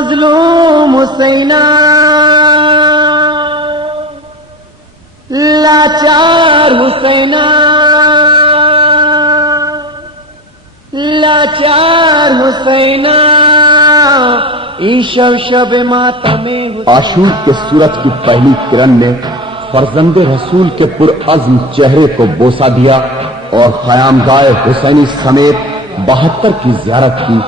مظلوم حسینہ لاچار حسینہ لاچار حسینہ شب ماتم عاشور کے سورج کی پہلی کرن نے فرزند رسول کے پرعزم چہرے کو بوسہ دیا اور خیامگاہ حسینی سمیت 72 کی زیارت کی،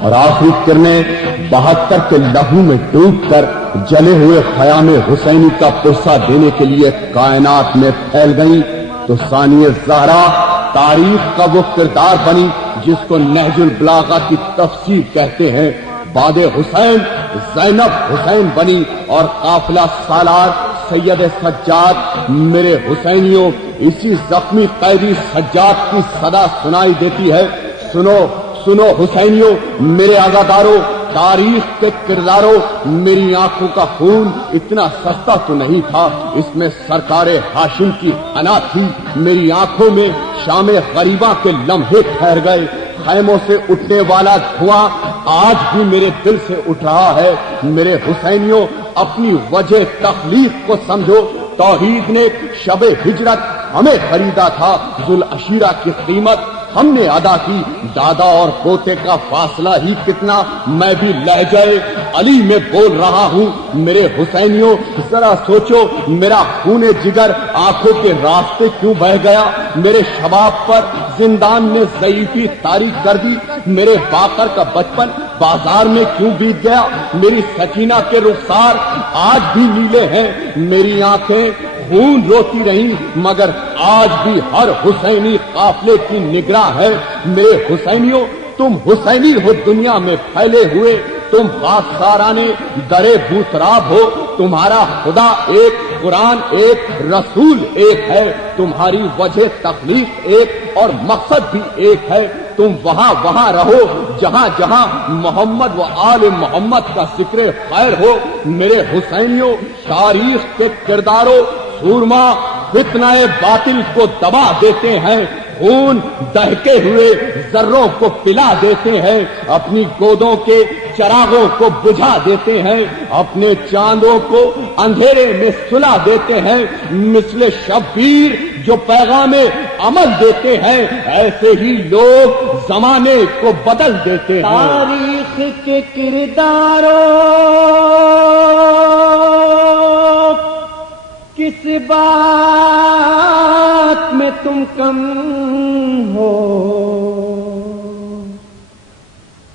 اور آخری کرنیں 72 کے لہو میں ڈوب کر جلے ہوئے خیام حسینی کا پرسہ دینے کے لیے کائنات میں پھیل گئیں، تو ثانی زہرا تاریخ کا وہ کردار بنی جس کو نہج البلاغہ کی تفسیر کہتے ہیں۔ بعد حسین زینب حسین بنی اور قافلہ سالار سید سجاد میرے حسینیوں، اسی زخمی قیدی سجاد کی صدا سنائی دیتی ہے، سنو سنو حسینیوں، میرے عزاداروں، تاریخ کے کرداروں، میری آنکھوں کا خون اتنا سستا تو نہیں تھا، اس میں سرکار ہاشم کی انا تھی، میری آنکھوں میں شام غریبہ کے لمحے ٹھہر گئے، خیموں سے اٹھنے والا دھواں آج بھی میرے دل سے اٹھ رہا ہے۔ میرے حسینیوں، اپنی وجہ تخلیق کو سمجھو، توحید نے شب ہجرت ہمیں خریدا تھا، ذوالعشیرہ کی قیمت ہم نے ادا کی، دادا اور پوتے کا فاصلہ ہی کتنا، میں بھی لہجہ علی میں بول رہا ہوں۔ میرے حسینیوں، ذرا سوچو، میرا خون جگر آنکھوں کے راستے کیوں بہ گیا، میرے شباب پر زندان نے ضعیفی تاریخ کر دی، میرے باقر کا بچپن بازار میں کیوں بیت گیا، میری سکینہ کے رخسار آج بھی نیلے ہیں، میری آنکھیں خون روتی رہیں، مگر آج بھی ہر حسینی قافلے کی نگراں ہے۔ میرے حسینیوں، تم حسینی ہو دنیا میں پھیلے ہوئے، تم خاکسارانے درے بوتراب ہو، تمہارا خدا ایک، قرآن ایک، رسول ایک ہے، تمہاری وجہ تخلیق ایک اور مقصد بھی ایک ہے، تم وہاں وہاں رہو جہاں جہاں محمد و آل محمد کا ذکر خیر ہو۔ میرے حسینیوں، تاریخ کے کرداروں، سورما فتنہ باطل کو دبا دیتے ہیں، خون دہکے ہوئے ذروں کو پلا دیتے ہیں، اپنی گودوں کے چراغوں کو بجھا دیتے ہیں، اپنے چاندوں کو اندھیرے میں سلا دیتے ہیں، مثل شبیر جو پیغام عمل دیتے ہیں، ایسے ہی لوگ زمانے کو بدل دیتے ہیں۔ تاریخ کے کرداروں کس بات میں تم کم ہو،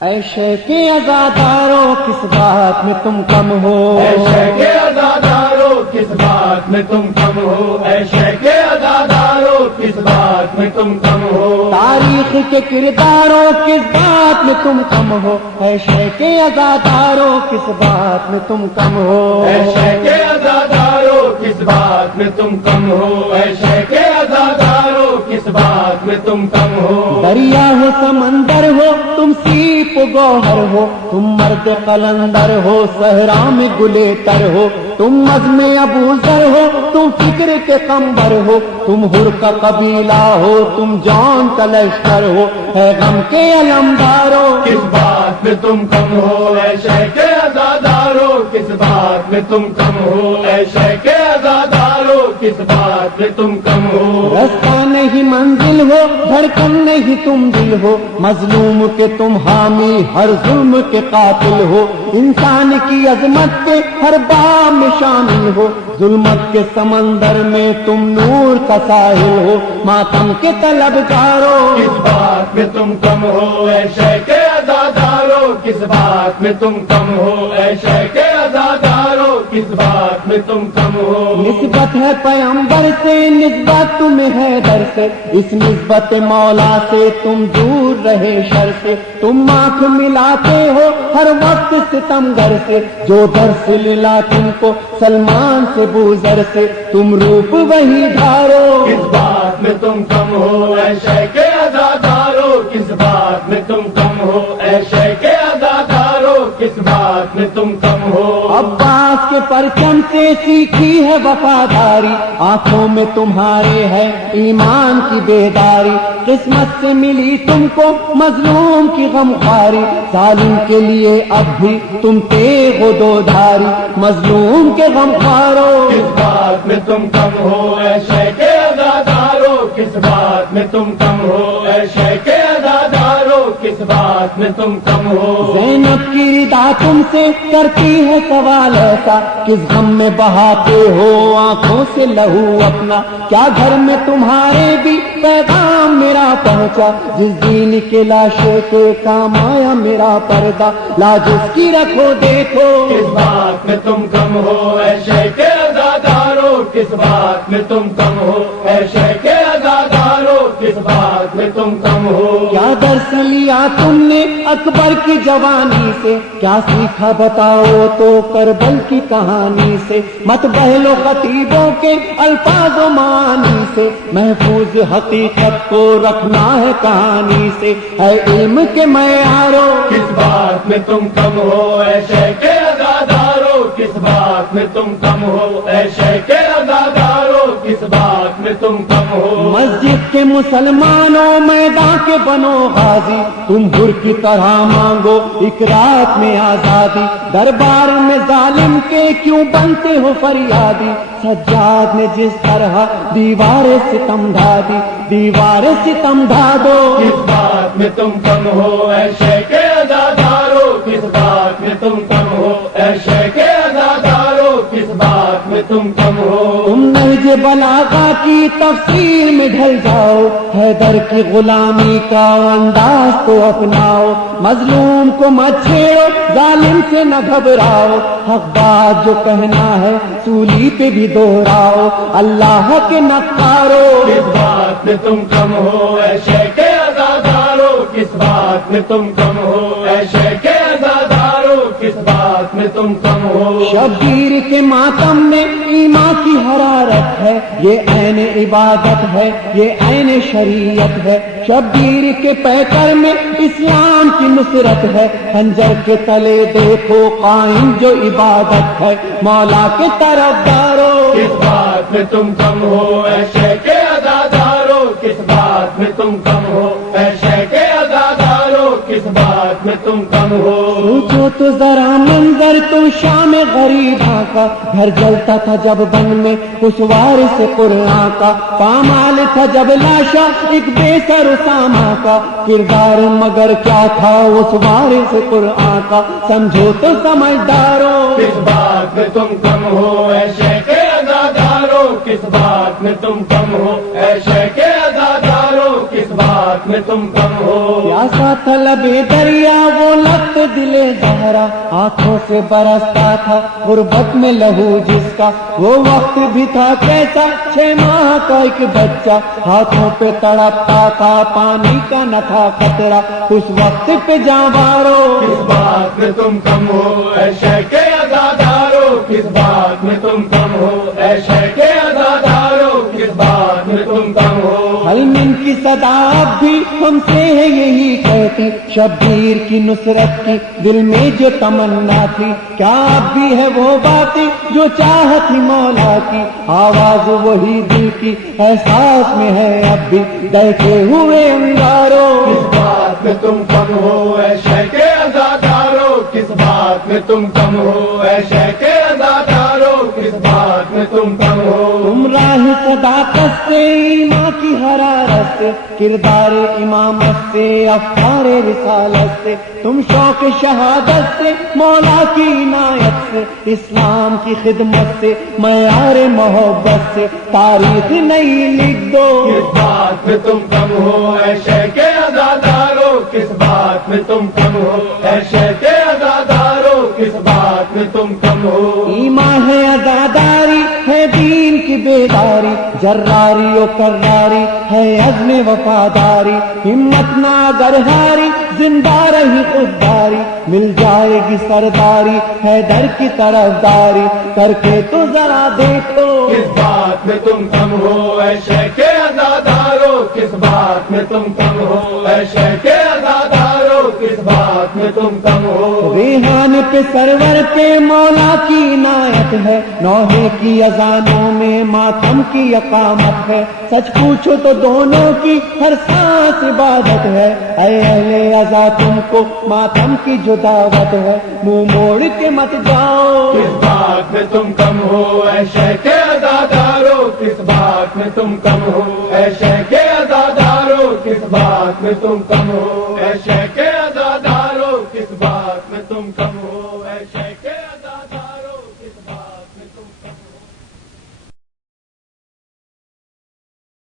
اے شیخ عزاداروں کس بات میں تم کم ہو، اے شیخ عزاداروں کس بات میں تم کم ہو، اے شیخ عزاداروں کس بات میں تم کم ہو، تاریخ کے کرداروں کس بات میں تم کم ہو، اے شیخ عزاداروں کس بات میں تم کم ہو، اے شیخ عزاداروں کس بات میں تم کم ہو، اے شیخ عزاداروں کس بات میں تم کم ہو، دریا ہو سمندر ہو تم سیپ گوہر ہو، تم مرد قلندر ہو صحرا میں گلے تر ہو، تم عزم ابو ذر ہو تم فکر کے قمبر ہو، تم ہر کا قبیلہ ہو تم جان کا لشکر ہو، ہے غم کے علمداروں کس بات میں تم کم ہو، اے شیخ عزاداروں کس بات میں تم کم ہو، اے شیخ عزاداروں کس بات میں تم کم ہو، رستہ نہیں منزل ہو دھڑکن نہیں تم دل ہو، مظلوم کے تم حامی ہر ظلم کے قاتل ہو، انسان کی عظمت کے ہر باب میں شامل ہو، ظلمت کے سمندر میں تم نور کا ساحل ہو، ماتم کے طلبگاروں کس بات میں تم کم ہو، اے شیخ عزاداروں کس بات میں تم کم ہو، اے شیخ عزاداروں کس بات میں تم کم ہو، نسبت ہے پیغمبر سے نسبت تمہیں ہے در سے، اس نسبت مولا سے تم دور رہے شر سے، تم آنکھ ملاتے ہو ہر وقت ستمگر سے، جو در سے ملا تم کو سلمان سے بوزر سے، تم روپ وہی دھارو کس بات میں تم کم ہو، اے شیخ عزاداروں کس بات میں تم کم ہو، اے شیخ عزاداروں کس بات میں تم کم ہو، عباس کے परचम से सीखी है वफादारी, आंखों में तुम्हारे है ईमान की बेदारी, किस्मत से मिली तुमको मजलूम की गमख्वारी, जालिम के लिए अब भी तुम तेग दो धारी, मजलूम के गमख्वारो। किस बात में तुम कम हो ऐ शेखे अज़ादारो, किस बात में तुम कम हो ऐ शेखे अज़ादारो, किस बात में तुम कम हो। ज़ैनब की रिदा तुमसे करती है सवाल ऐसा, किस गम में बहाते हो आंखों से लहू अपना, क्या घर में तुम्हारे भी पैगाम मेरा पहुंचा, जिस दीन के लाशे के काम आया मेरा पर्दा, लाज उसकी रखो देखो। किस बात में तुम कम हो ऐ शेखे अज़ादारो, किस बात में तुम कम हो ऐ शेखे अज़ादारो, किस बात में तुम कम हो। क्या दर्स लिया तुमने अकबर की जवानी से, क्या सीखा बताओ तो करबल की कहानी से, मत बहलो खतीबों के अल्फाज़ मानी से, महफूज हकीकत को रखना है कहानी से, है इल्म के मयारो। किस बात में तुम कम हो ऐ शेखे अज़ादारो, किस बात में तुम कम हो ऐ शेखे अज़ादारो, किस बात में तुम कम हो। मस्जिद के मुसलमानों मैदान के बनो गाजी, तुम हुर की तरह मांगो एक रात में आजादी, दरबार में जालिम के क्यों बनते हो फरियादी, सज्जाद ने जिस तरह दीवारें सितम ढा दी, दीवारें सितम ढा दो। किस बात में तुम कम हो ऐ शेखे अज़ादारो, किस बात में तुम कम हो ऐ शेखे अज़ादारो, किस बात में तुम कम हो। तुम नहज बलागा की तफसीर में ढल जाओ, हैदर की गुलामी का अंदाज तो अपनाओ, मजलूम को मत छेड़ो जालिम से न घबराओ, हक बात जो कहना है सूली पे भी दोहराओ, अल्लाह के नकारो। किस बात में तुम कम हो ऐ शेखे अज़ादारो, किस बात में तुम कम हो ऐ शेखे अज़ादारो, किस बात में तुम कम हो। शबीर के मातम में ईमान की हरारत है, ये ऐन इबादत है, ये ऐन शरीयत है, शबीर के पैकर में इस्लाम की नुसरत है, खंजर के तले देखो कायम जो इबादत है, मौला के तरफदारो। किस बात में तुम कम हो ऐ शेखे अज़ादारो, किस बात में तुम कम हो ऐ शेखे अज़ादारो, किस बात में तुम कम हो। सोचो तो जरा मंजर तो शाम गरीबा का, घर जलता था जब बन में उस वारिस कुरान का, पामाल था जब लाशा एक बेसर उसामा का, किरदार मगर क्या था उस वारिस कुरान का, समझो तो समझदारो। किस बात में तुम कम हो ऐ शेखे अज़ादारो, किस बात में तुम कम हो ऐ शेखे अज़ादारो, किस बात में तुम कम हो। प्यासा तलबे दरिया वो लख्त दिले जहरा, आंखों से बरसता था गुर्बत में लहू जिसका, वो वक्त भी था कैसा 6 माह का एक बच्चा, हाथों पे तड़पता था पानी का न था खतरा, उस वक्त पे जावारो। किस बात में तुम कम हो ऐ शेखे अज़ादारो, किस बात में तुम कम हो ऐ शेखे अज़ादारो, किस बात में तुम कम हो। हलमिन की सदा अब भी हमसे है यही कहती, शब्बीर की नुसरत की दिल में जो तमन्ना थी, क्या अब भी है वो बातें जो चाहत थी मौला की, आवाज वही दिल की एहसास में है अब भी देखे हुए अंगारो। किस बात में तुम कम हो ऐ शेखे अज़ादारो, किस बात में तुम कम हो ऐ शेखे अज़ादारो, किस बात में तुम कम हो। तुम राह सदाकत से ईमान की हरारत से, किरदार इमामत से अफ्तार रिसालत से, तुम शौक शहादत से मौला की इनायत से, इस्लाम की खिदमत से मयार मोहब्बत से तारीख नई लिख दो। किस बात में तुम कम हो ऐ शेखे अज़ादारो, किस बात में तुम कम हो ऐ शेखे अज़ादारो, किस बात में तुम कम हो। ईमान है अज़ादारी है दीन की बेदारी, जर्रारी ओ कर्रारी है अज़्म वफादारी, हिम्मत ना अगर हारी जिंदा रही खुददारी, मिल जाएगी सरदारी है दर की तरफदारी, करके तो जरा देखो। किस बात में तुम कम हो ऐ शेखे अज़ादारो, किस बात में तुम कम हो ऐ शेखे अज़ादारो, किस बात में तुम कम हो। ریحان پہ سرور کے مولا کی عنایت ہے، نوحے کی اذانوں میں ماتم کی اقامت ہے، سچ پوچھو تو دونوں کی ہر سانس عبادت ہے، اے اہل ازا تم کو ماتم کی جو دعوت ہے، منہ موڑ کے مت جاؤ، کس بات میں تم کم ہو اے شیخ عزادارو، کس بات میں تم کم ہو اے شیخ عزادارو، کس بات میں تم کم ہو اے شیخ